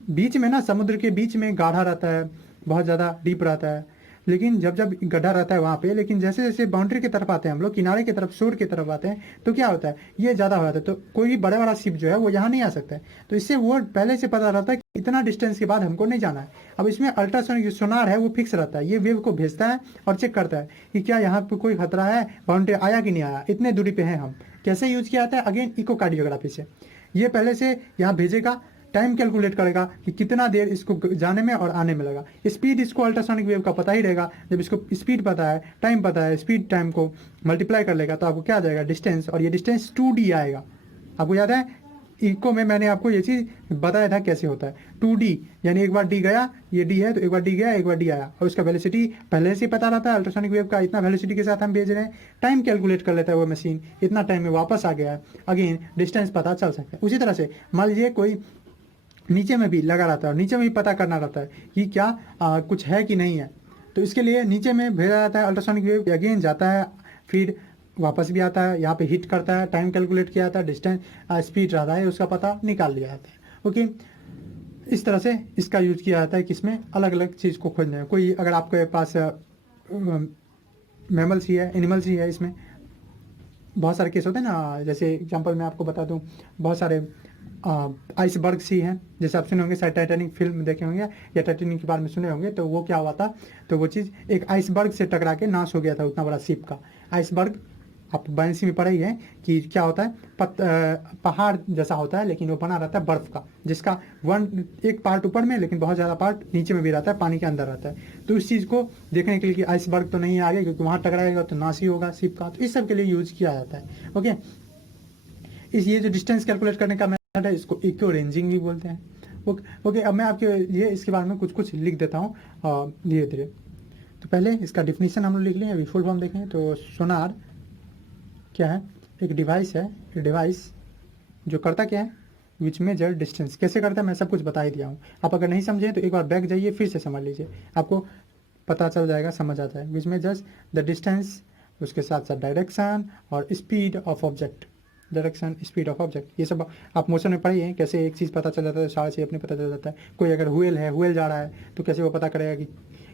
बीच में ना, समुद्र के बीच में गाढ़ा रहता है, बहुत ज़्यादा डीप रहता है, लेकिन जब जब गड्ढा रहता है वहाँ पे, लेकिन जैसे जैसे बाउंड्री की तरफ आते हैं हम लोग, किनारे की तरफ, शोर की तरफ आते हैं, तो क्या होता है, ये ज़्यादा हो जाता है। तो कोई भी बड़ा बड़ा शिप जो है वो यहाँ नहीं आ सकता है। तो इससे वो पहले से पता रहता है कि इतना डिस्टेंस के बाद हमको नहीं जाना है। अब इसमें अल्ट्रासोनिक जो सोनार है वो फिक्स रहता है, ये वेव को भेजता है और चेक करता है कि क्या यहाँ पे कोई खतरा है, बाउंड्री आया कि नहीं आया, इतने दूरी पे हैं हम। कैसे यूज किया जाता है, अगेन इकोकार्डियोग्राफी से। ये पहले से यहाँ भेजेगा, टाइम कैलकुलेट करेगा कि कितना देर इसको जाने में और आने में लगा। स्पीड इसको अल्ट्रासोनिक वेव का पता ही रहेगा। जब इसको स्पीड पता है, टाइम पता है, स्पीड टाइम को मल्टीप्लाई कर लेगा तो आपको क्या आ जाएगा, डिस्टेंस, और ये डिस्टेंस 2D आएगा। आपको याद है इको में मैंने आपको ये चीज़ बताया था कैसे होता है, 2D, यानी एक बार D गया, ये D है तो एक बार D गया, एक बार D आया, और उसका वेलोसिटी पहले से पता रहता है। अल्ट्रासोनिक वेव का इतना वेलोसिटी के साथ हम भेज रहे हैं, टाइम कैलकुलेट कर लेता है वो मशीन, इतना टाइम में वापस आ गया है, अगेन डिस्टेंस पता चल सकता है। उसी तरह से मान लीजिए कोई नीचे में भी लगा रहता है, और नीचे में भी पता करना रहता है कि क्या कुछ है कि नहीं है, तो इसके लिए नीचे में भेजा जाता है अल्ट्रासोनिक वेव, अगेन जाता है, फिर वापस भी आता है, यहाँ पे हिट करता है, टाइम कैलकुलेट किया जाता है, डिस्टेंस, स्पीड रहता है, उसका पता निकाल लिया जाता है। ओके, इस तरह से इसका यूज किया जाता है किसमें, अलग अलग चीज़ को खोजने में। कोई अगर आपके पास मैमल्स ही है, एनिमल्स ही है, इसमें बहुत सारे केस होते हैं ना। जैसे एग्जांपल मैं आपको बता दूं, बहुत सारे आइसबर्ग सी हैं, जैसे आप सुने होंगे, शायद टाइटैनिक फिल्म देखे होंगे या टाइटैनिक के बारे में सुने होंगे। तो वो क्या हुआ था, तो वो चीज़ एक आइसबर्ग से टकरा के नाश हो गया था, उतना बड़ा शिप का। आइसबर्ग आप बायंसी में पढ़े ही है कि क्या होता है, पहाड़ जैसा होता है, लेकिन वो बना रहता है बर्फ का, जिसका एक पार्ट ऊपर में, लेकिन बहुत ज़्यादा पार्ट नीचे में भी रहता है, पानी के अंदर रहता है। तो इस चीज़ को देखने के लिए कि आइसबर्ग तो नहीं आगे, क्योंकि वहाँ टकराएगा तो नाश ही होगा शिप का, तो इस सब के लिए यूज किया जाता है। ओके, ये जो डिस्टेंस कैलकुलेट करने का मेथड है, इसको इको रेंजिंग भी बोलते हैं। ओके, अब मैं आपके ये इसके बारे में कुछ कुछ लिख देता हूँ धीरे धीरे। तो पहले इसका डिफिनीशन हम लोग लिख लें, अभी फुल फॉर्म देखें तो सोनार क्या है, एक डिवाइस है, डिवाइस जो करता क्या है, विच मेजर डिस्टेंस। कैसे करता है मैं सब कुछ बता ही दिया हूँ, आप अगर नहीं समझें तो एक बार बैक जाइए, फिर से समझ लीजिए, आपको पता चल जाएगा, समझ आता है। विच मेजर्स द डिस्टेंस उसके साथ साथ डायरेक्शन और speed of object, direction speed of object, ये सब आप मोशन में पढ़िए कैसे एक चीज़ पता चल जाता है, सारा चीज़ अपने पता चल जाता है। कोई अगर व्हील है, व्हील जा रहा है तो कैसे वो पता करेगा कि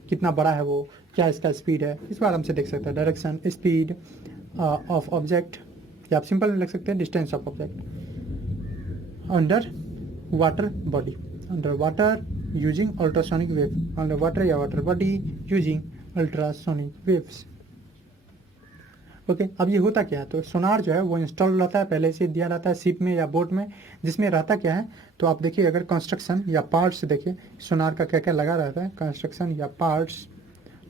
कितना बड़ा है वो, क्या इसका स्पीड है, इस बार हमसे देख सकते हैं। डायरेक्शन, स्पीड ऑफ ऑब्जेक्ट, या आप सिंपल में लिख सकते हैं distance of object. Under water body, under water using ultrasonic wave, under water या water body using ultrasonic waves. Okay, अब ये होता क्या है, तो सोनार जो है वो इंस्टॉल रहता है, पहले से दिया रहता है शिप में या बोट में, जिसमें रहता क्या है, तो आप देखिए अगर कंस्ट्रक्शन या पार्ट्स देखिए सोनार का क्या क्या लगा रहता है, कंस्ट्रक्शन या पार्ट्स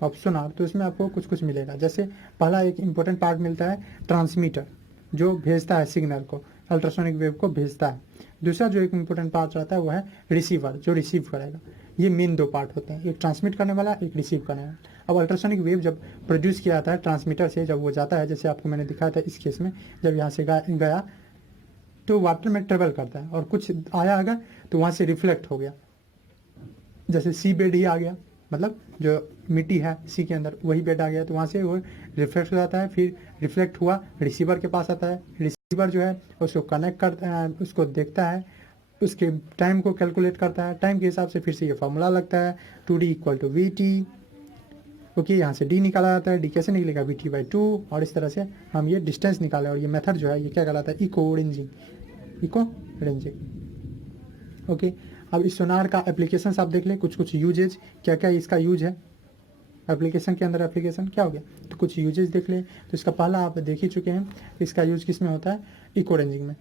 ऑफ सोनार, तो इसमें आपको कुछ कुछ मिलेगा। जैसे पहला एक इम्पोर्टेंट पार्ट मिलता है ट्रांसमीटर, जो भेजता है सिग्नल को, अल्ट्रासोनिक वेव को भेजता है। दूसरा जो एक इम्पोर्टेंट पार्ट रहता है वो है रिसीवर, जो रिसीव करेगा। ये मेन दो पार्ट होते हैं, एक ट्रांसमिट करने वाला, एक रिसीव करने वाला। अब अल्ट्रासोनिक वेव जब प्रोड्यूस किया जाता है ट्रांसमीटर से, जब वो जाता है, जैसे आपको मैंने दिखाया था इस केस में, जब यहाँ से गया तो वाटर में ट्रेवल करता है और कुछ आया अगर तो वहाँ से रिफ्लेक्ट हो गया, जैसे सी बेड ही आ गया, मतलब जो मिट्टी है सी के अंदर वही बेड आ गया, तो वहाँ से वो रिफ्लेक्ट हो जाता है। फिर रिफ्लेक्ट हुआ रिसीवर के पास आता है, रिसीवर जो है उसको कनेक्ट करता है, उसको देखता है, उसके टाइम को कैलकुलेट करता है, टाइम के हिसाब से फिर से ये फार्मूला लगता है 2D = VT। ओके, यहाँ से D निकाला जाता है, D कैसे निकलेगा, VT/2, और इस तरह से हम ये डिस्टेंस निकालें। और ये मेथड जो है ये क्या कहलाता है, echo ranging, echo ranging. Okay, अब इस सोनार का एप्लीकेशंस आप देख लें, कुछ कुछ यूजेज, क्या क्या इसका यूज है एप्लीकेशन के अंदर, एप्लीकेशन क्या हो गया, तो कुछ यूजेज देख ले। तो इसका पहला आप देख ही चुके हैं, इसका यूज किस में होता है, इको रेंजिंग में।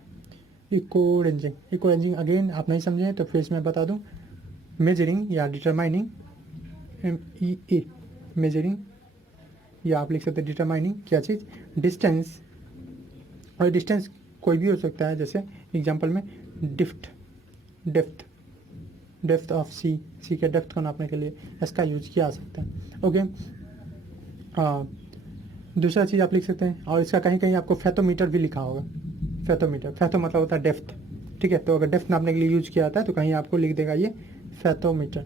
इको रेंजिंग अगेन आप नहीं समझे तो फिर इसमें बता दूं, मेजरिंग या डिटरमाइनिंग, MEA, मेजरिंग, या आप लिख सकते हैं डिटरमाइनिंग क्या चीज़, डिस्टेंस। और डिस्टेंस कोई भी हो सकता है, जैसे एग्जांपल में डेप्थ ऑफ सी के डेप्थ को नापने के लिए इसका यूज किया जा सकता है। ओके, दूसरा चीज़ आप लिख सकते हैं, और इसका कहीं कहीं आपको फैथोमीटर भी लिखा होगा। फैथो मतलब होता है डेप्थ, ठीक है, तो अगर डेप्थ नापने के लिए यूज किया जाता है तो कहीं आपको लिख देगा ये फैथोमीटर।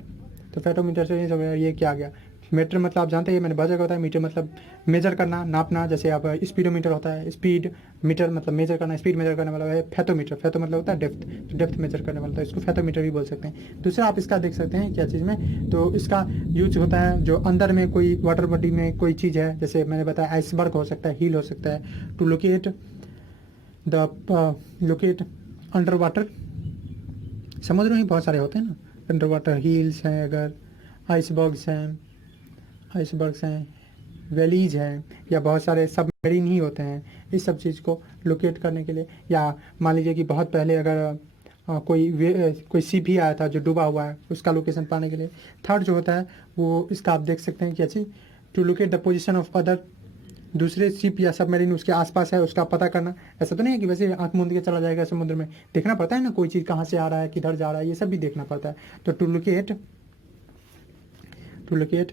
तो फैथोमीटर से ये क्या आ गया, मीटर मतलब आप जानते हैं, मैंने बहुत जगह होता है, मीटर मतलब मेजर करना, नापना। जैसे आप स्पीडोमीटर होता है, स्पीड मीटर मतलब मेजर करना, स्पीड मेजर करने वाला है फैथोमीटर। फैथो मतलब होता है डेप्थ, तो डेप्थ मेजर करने वाला, तो इसको फैथोमीटर भी बोल सकते हैं। दूसरा आप इसका देख सकते हैं क्या चीज़ में, तो इसका यूज होता है जो अंदर में कोई वाटर बॉडी में कोई चीज़ है, जैसे मैंने बताया आइसबर्ग हो सकता है, हील हो सकता है, टू लोकेट अंडर वाटर। समुद्र में ही बहुत सारे होते हैं ना, अंडर वाटर हील्स हैं, अगर आइसबर्ग्स हैं, वैलीज हैं, या बहुत सारे सबमरीन ही होते हैं, इस सब चीज़ को लोकेट करने के लिए। या मान लीजिए कि बहुत पहले अगर कोई शिप ही आया था जो डूबा हुआ है, उसका लोकेशन पाने के लिए। थर्ड जो होता है वो इसका आप देख सकते हैं क्या चीज़, to locate the position of other, दूसरे शिप या सबमरीन उसके आसपास है उसका पता करना। ऐसा तो नहीं है कि वैसे आंख मूंद के चला जाएगा समुद्र में, देखना पड़ता है ना कोई चीज़ कहाँ से आ रहा है, किधर जा रहा है, ये सब भी देखना पड़ता है। तो to locate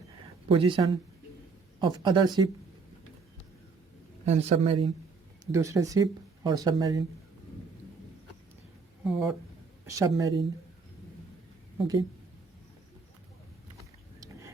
position of other ship and submarine, दूसरे शिप और सबमरीन ओके,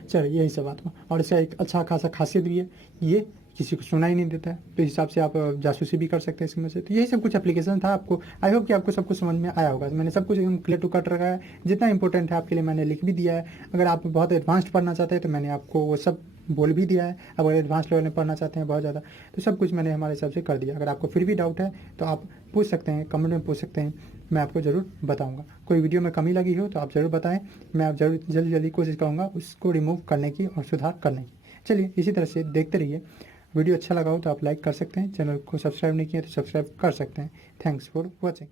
चलिए यही सब बात हुआ। और इसका एक अच्छा खासा खासियत भी है, ये किसी को सुना ही नहीं देता है, तो इस हिसाब से आप जासूसी भी कर सकते हैं इसमें से। तो यही सब कुछ एप्लीकेशन था। आपको आई होप कि आपको सब कुछ समझ में आया होगा। मैंने सब कुछ एकदम क्लियर टू कट रखा है, जितना इंपॉर्टेंट है आपके लिए मैंने लिख भी दिया है। अगर आप बहुत एडवांस्ड पढ़ना चाहते हैं तो मैंने आपको वो सब बोल भी दिया है। अगर एडवांस लेवल में पढ़ना चाहते हैं बहुत ज़्यादा, तो सब कुछ मैंने हमारे हिसाब से कर दिया। अगर आपको फिर भी डाउट है तो आप पूछ सकते हैं, कमेंट में पूछ सकते हैं, मैं आपको ज़रूर बताऊंगा। कोई वीडियो में कमी लगी हो तो आप ज़रूर बताएं, मैं आप जरूर जल्दी कोशिश करूँगा उसको रिमूव करने की और सुधार करने की। चलिए इसी तरह से देखते रहिए। वीडियो अच्छा लगा हो तो आप लाइक कर सकते हैं, चैनल को सब्सक्राइब नहीं किया तो सब्सक्राइब कर सकते हैं। Thanks for watching.